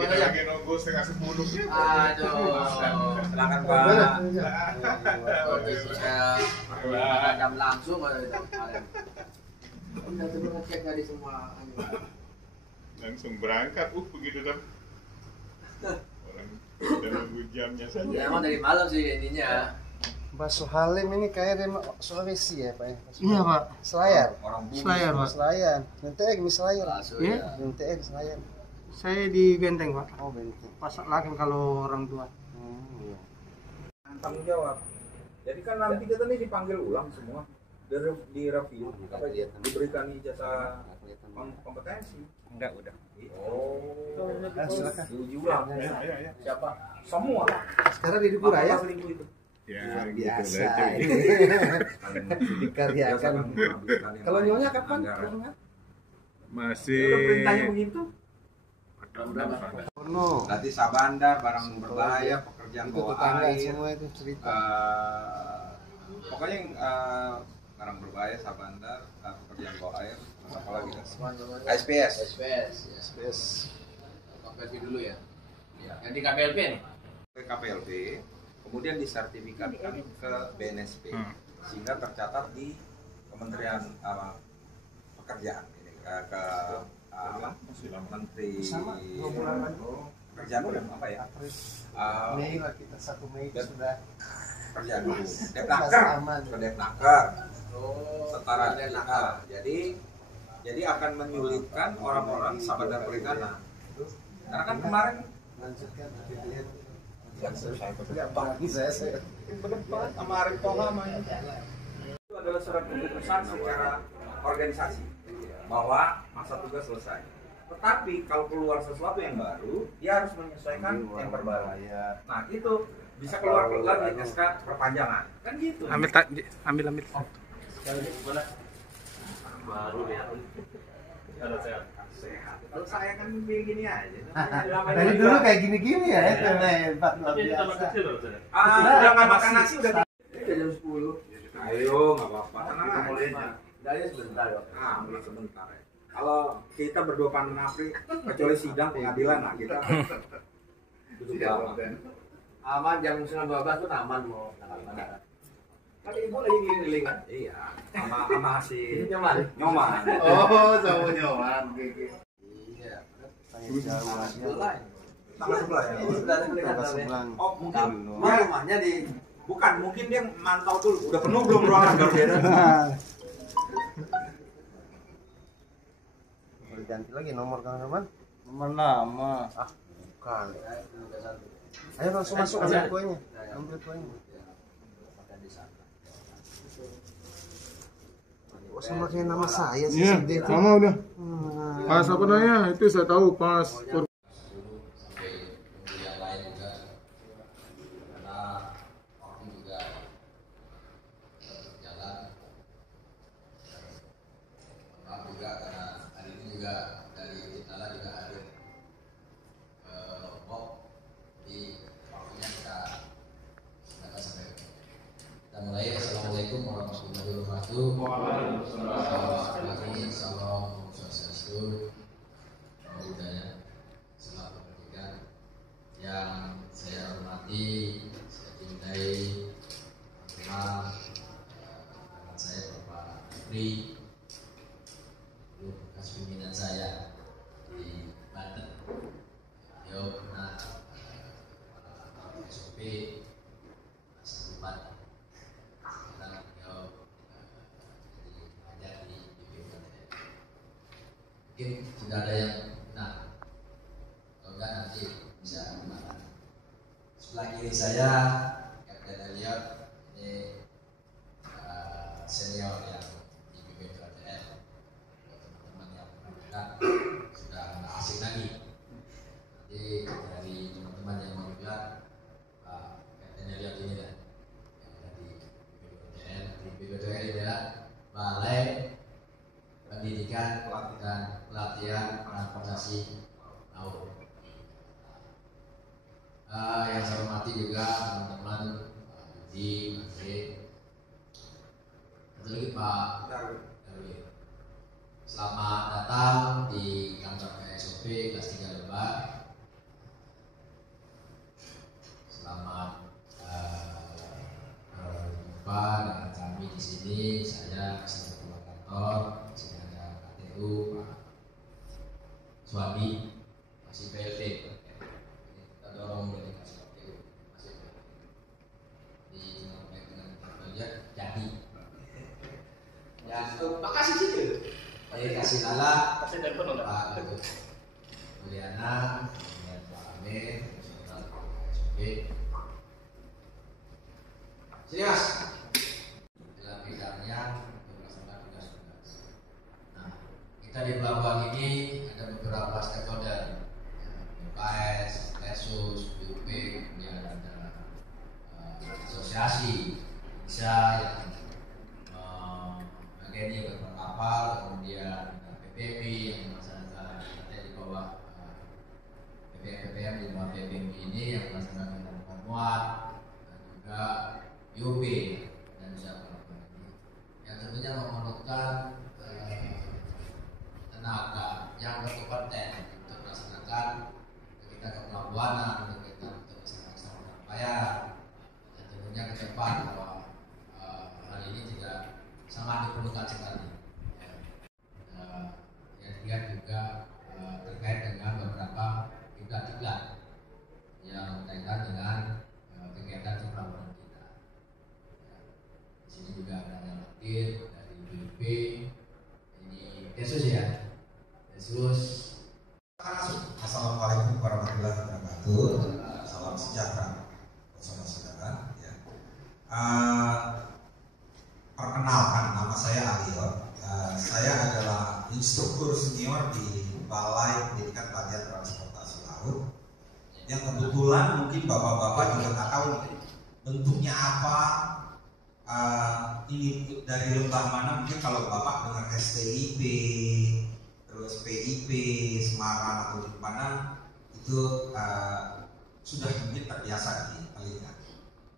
kita lagi nunggu setengah 10. Aduh, silakan Pak. Saya jam langsung ada itu kemarin. Udah coba ngecek dari semua. Langsung berangkat, begitu dah. Orang udah nunggu jamnya saja. Ya emang dari malam sih ininya. Bakso Halim ini kayak dari Sulawesi ya Pak ya? Iya Pak. Selayar? Selayar Pak. Selayar. Nanti di Selayar. Iya. Nanti di Selayar. Saya di Benteng Pak. Oh Benteng. Pasak Laken kalau orang tua. Iya. Tanggung jawab. Jadi kan nanti kita nih dipanggil ulang semua, di review, diberikan ijazah kompetensi. Enggak udah. Oh, Silakan. diuji ulang. Ya. Siapa? Semua. Sekarang di Dipura ya? 18.000 itu. Ya, Biasa. gitu Dikaryakan. Kalau nyonya kapan? Masih Udah perintahnya begitu. No. Berarti Sabandar, barang berbahaya, pekerjaan Itu bawah tetangga air. semua itu cerita. Pokoknya yang barang berbahaya, Sabandar, pekerjaan bawah air, apa lagi kan? SPS. SPS. KPLP dulu ya. Yang di KPLP nih. KPLP, kemudian disertifikatkan ke BNSP, sehingga tercatat di Kementerian Pekerjaan ini ke Menteri Pekerjaan apa ya? Mei lah kita 1 Mei sudah Pekerjaan dulu. Depnaker, ke Depnaker. Setara Depnaker. Jadi akan menyulitkan orang-orang Sabandar Perikanan. Karena kan kemarin lanjutkan. saya sama Arif Toha itu adalah surat keputusan secara organisasi bahwa masa tugas selesai. Tetapi kalau keluar sesuatu yang baru, dia harus menyesuaikan yang berbahaya. Nah itu bisa keluar lagi SK perpanjangan, kan gitu. Ambil. Baru ya. Kalau sehat. Kalau saya kan begini aja. Dari dulu kayak gini-gini ya, itu hebat luar biasa. Udah nggak makan nasi udah. Jam 10. Ayo nggak apa-apa. Tenang aja. Dari sebentar ya. Mulai sebentar ya. Kalau kita berdua Napri, kecuali sidang pengadilan, nah kita duduk lama. Aman jam 12 pun aman mau mana. Tapi ibu lagi keliling kan? Iya, sama si Nyoman. Oh, sama nyoman. Iya. Jauh aja. Tanggal sebelah ya. Tanggal sebelah. Oh mungkin Dia rumahnya di bukan, mungkin dia mantau dulu. Udah penuh belum ruangan baru dia datang. Boleh ganti lagi nomor Kang Roman? Nomor lama. Bukan. Ayo langsung masuk ambil kuenya. Ambil kuenya. Oh, sama kayak nama saya sih. Iya, sama udah. Pas apa namanya? Itu saya tahu pas mulai. Assalamualaikum warahmatullahi wabarakatuh. Waalaikumsalam. Salam swastiastu. Budaya selamat pendidikan yang saya hormati, saya cintai, teman saya Bapak Pri, bekas pimpinan saya di Banten. Beliau pernah SOP Setempat. Mungkin sudah ada yang nah, kalau enggak nanti bisa kemana. Sebelah kiri saya Kapten Elliot, ini senior yang di BPJL. Teman-teman yang pernah sudah nggak asing lagi. Nanti dari teman-teman yang mau bilang Kapten Elliot ini kan yang ada di BPJL. Di BPJL ini adalah Balai Pendidikan dan Pelatihan Transportasi Laut. Yang saya hormati juga teman-teman Budi, Menteri, satu lagi Pak Darwin. Selamat datang di kantor KSOP kelas 3 Lebak. Sini Mas. Dalam bidangnya melaksanakan tugas-tugas. Nah, kita di pelabuhan ini ada beberapa stakeholder, UKS, Lesus, BUP, kemudian ada asosiasi bisa yang agennya berkapal, kemudian PPP yang melaksanakan di bawah PPM di bawah PPM ini yang melaksanakan pertemuan, dan juga UP dan usaha pelabuhan ini yang tentunya memerlukan tenaga yang berkompeten untuk melaksanakan kegiatan kepelabuhanan, kegiatan untuk melaksanakan pembayaran, dan tentunya ke depan bahwa hal ini juga sangat diperlukan sekali. Yang ketiga juga terkait dengan beberapa iklan-iklan yang berkaitan dengan kegiatan di pelabuhan kita. Di sini juga ada yang hadir dari BUP, ini Yesus ya, Yesus. Assalamualaikum warahmatullahi wabarakatuh. Salam sejahtera, saudara-saudara. Ya. Perkenalkan, nama saya Aliot. Saya adalah instruktur senior di Balai Pendidikan Pelatihan Transportasi Laut. Yang kebetulan mungkin bapak-bapak juga nggak tahu bentuknya apa. Ini dari lembah mana? Mungkin kalau bapak dengar STIP, terus PIP, Semarang atau di mana itu sudah mungkin terbiasa di telinga.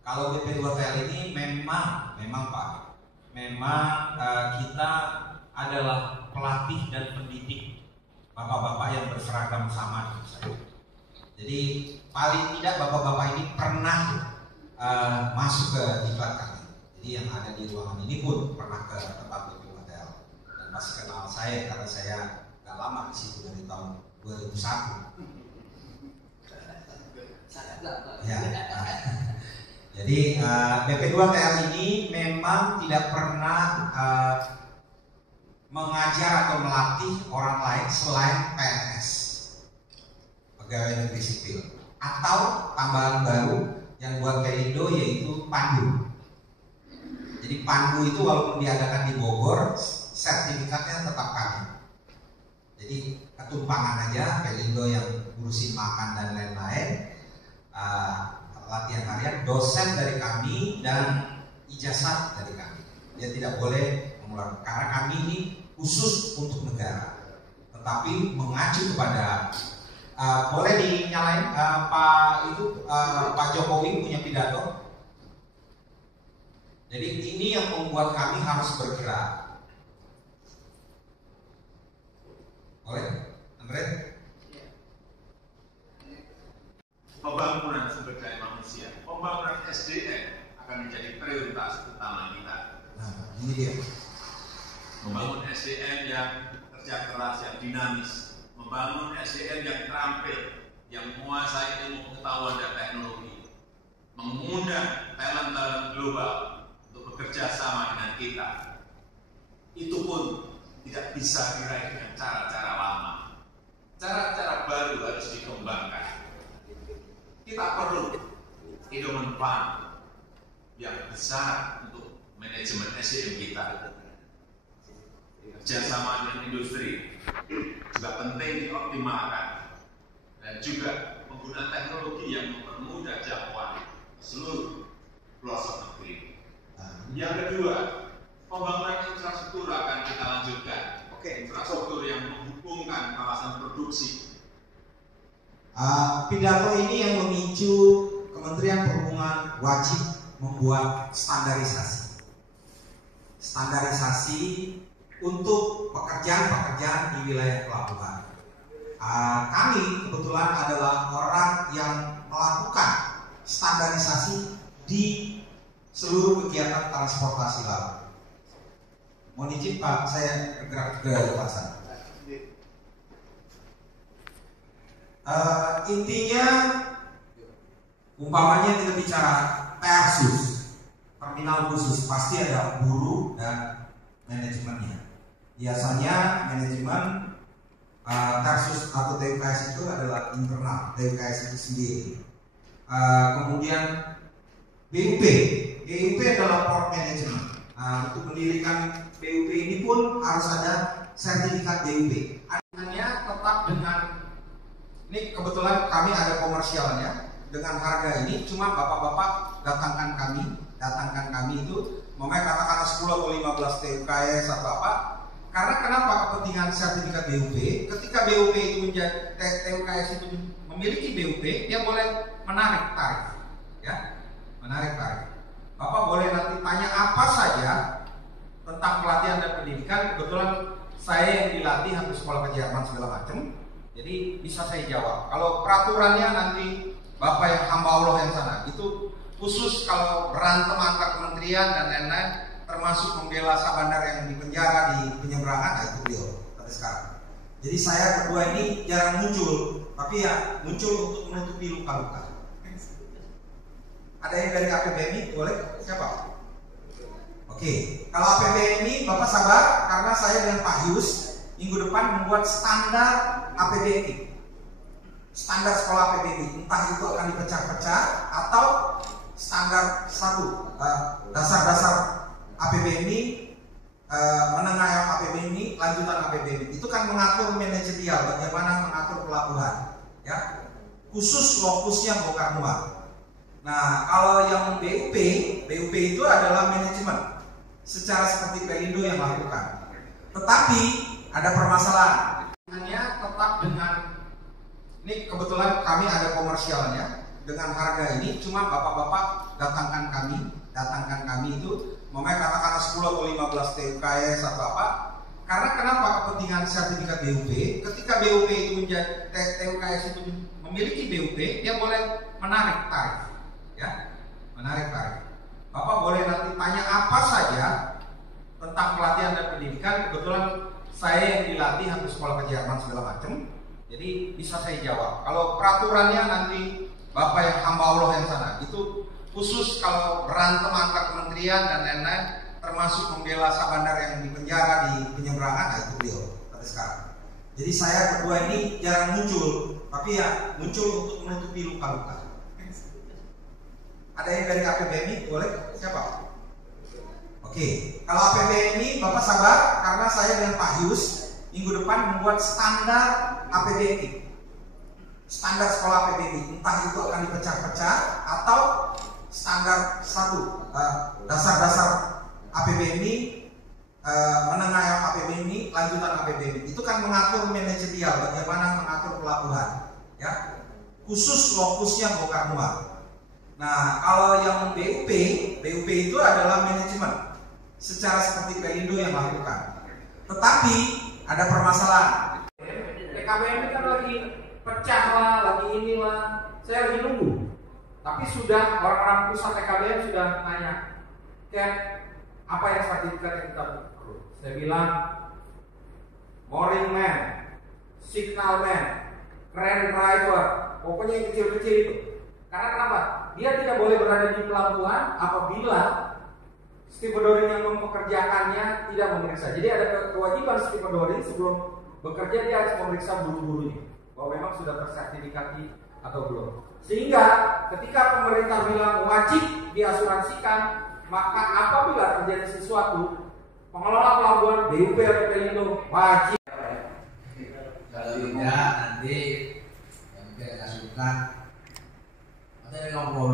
Kalau BP2TL ini memang Pak. Memang kita adalah pelatih dan pendidik bapak-bapak yang berseragam sama dengan saya. Jadi paling tidak bapak-bapak ini pernah masuk ke diklat kami. Jadi yang ada di ruangan ini pun pernah ke tempat BP2TL dan masih kenal saya karena saya gak lama di situ dari tahun 2001. Ya. Jadi BP2TL ini memang tidak pernah mengajar atau melatih orang lain selain PNS, pegawai negeri sipil, atau tambahan baru yang buat Pelindo yaitu Pandu. Jadi Pandu itu walaupun diadakan di Bogor, sertifikatnya tetap kami. Jadi ketumpangan aja Pelindo yang ngurusin makan dan lain-lain. Latihan harian, dosen dari kami dan ijazah dari kami. Dia tidak boleh mengeluarkan karena kami ini khusus untuk negara, tetapi mengacu kepada boleh dinyalain Pak Jokowi punya pidato. Jadi ini yang membuat kami harus bergerak. Boleh, Andre? Pembangunan sumber daya manusia, pembangunan SDM akan menjadi prioritas utama kita. Nah, ini dia. Membangun SDM yang kerja keras, yang dinamis, membangun SDM yang terampil, yang menguasai ilmu pengetahuan dan teknologi, mengundang talent-talent global untuk bekerja sama dengan kita. Itu pun tidak bisa diraih dengan cara-cara lama. Cara-cara baru harus dikembangkan. Kita perlu endowment fund yang besar untuk manajemen SDM kita. Kerjasama dengan industri juga penting dioptimalkan, dan juga penggunaan teknologi yang mempermudah jangkauan seluruh pelosok negeri. Yang kedua, pembangunan infrastruktur akan kita lanjutkan. Infrastruktur yang menghubungkan kawasan produksi. Pidato ini yang memicu Kementerian Perhubungan wajib membuat standarisasi untuk pekerjaan-pekerjaan di wilayah pelabuhan. Kami kebetulan adalah orang yang melakukan standarisasi di seluruh kegiatan transportasi laut. Mohon izin Pak, saya bergerak ke depan sana. Intinya, umpamanya kita bicara Tersus, terminal khusus, pasti ada guru dan manajemennya. Biasanya manajemen Tersus atau TUKS itu adalah internal, TUKS itu sendiri. Kemudian BUP. BUP adalah port management. Nah, untuk mendirikan BUP ini pun harus ada sertifikat BUP. Harganya tetap dengan, ini kebetulan kami ada komersialnya dengan harga ini, cuma bapak-bapak datangkan kami itu, memang katakanlah 10 atau 15 TUKS atau apa. Karena kenapa kepentingan sertifikat BUP? Ketika BUP itu menjadi TUKS itu memiliki BUP, dia boleh menarik tarif, ya, menarik tarif. Bapak boleh nanti tanya apa saja tentang pelatihan dan pendidikan. Kebetulan saya yang dilatih hampir sekolah ke Jerman segala macam, jadi bisa saya jawab. Kalau peraturannya nanti Bapak yang hamba Allah yang sana, itu khusus kalau berantem antar kementerian dan lain-lain, termasuk membela Sabandar yang di penjara di penyeberangan, nah itu beliau sampai sekarang. Jadi saya berdua ini jarang muncul, tapi ya muncul untuk menutupi luka-luka. Ada yang dari APBMI, boleh? Siapa? Oke, kalau APBMI Bapak sabar, karena saya dengan Pak Yus minggu depan membuat standar APBMI, standar sekolah APBMI, entah itu akan dipecah-pecah atau standar satu, dasar-dasar APBMI, menengah APBMI, lanjutan APBMI. Itu kan mengatur manajerial, bagaimana mengatur pelabuhan, ya, khusus lokusnya bongkar muat. Nah, kalau yang BUP itu adalah manajemen, secara seperti Pelindo yang melakukan. Tetapi ada permasalahan. Hanya tetap dengan, ini kebetulan kami ada komersialnya dengan harga ini, cuma bapak-bapak datangkan kami itu, memang katakanlah 10 atau 15 TUKS atau apa. Karena kenapa kepentingan sertifikat BUP? Ketika BUP itu menjadi TUKS itu memiliki BUP, dia boleh menarik tarif, ya, menarik tarif. Bapak boleh nanti tanya apa saja tentang pelatihan dan pendidikan. Kebetulan saya yang dilatih hampir sekolah ke Jerman segala macam, jadi bisa saya jawab. Kalau peraturannya nanti Bapak yang hamba Allah yang sana, itu khusus kalau berantem antar kementerian dan lain-lain, termasuk membela Sabandar yang di penjara di penyeberangan, nah itu beliau sampai sekarang. Jadi saya berdua ini jarang muncul, tapi ya muncul untuk menutupi luka-luka. Ada yang dari APBMI, boleh? Siapa? Oke, kalau APBMI Bapak sabar, karena saya dengan Pak Yus minggu depan membuat standar APBMI, standar sekolah APBMI, entah itu akan dipecah-pecah atau standar satu, dasar-dasar APBMI, menengah APBMI, lanjutan APBMI. Itu kan mengatur manajerial, bagaimana mengatur pelabuhan, ya, khusus lokusnya bongkar muat. Nah, kalau yang BUP itu adalah manajemen, secara seperti Pelindo yang melakukan. Tetapi ada permasalahan. PKBM kan lagi pecah lah, lagi inilah. Saya lagi nunggu. Tapi sudah orang-orang pusat PKBM sudah nanya, Ken, apa yang sertifikat yang kita perlu? Saya bilang, mooring man, signal man, crane driver, pokoknya yang kecil-kecil itu. Karena kenapa? Dia tidak boleh berada di pelabuhan apabila stevedoring yang mempekerjakannya tidak memeriksa. Jadi ada kewajiban stevedoring sebelum bekerja dia harus memeriksa buru-burunya bahwa memang sudah tersertifikasi atau belum. Sehingga ketika pemerintah bilang wajib diasuransikan, maka apabila terjadi sesuatu, pengelola pelabuhan BUP atau Pelindo wajib. Kalau tidak nanti yang tidak suka, ada yang ngobrol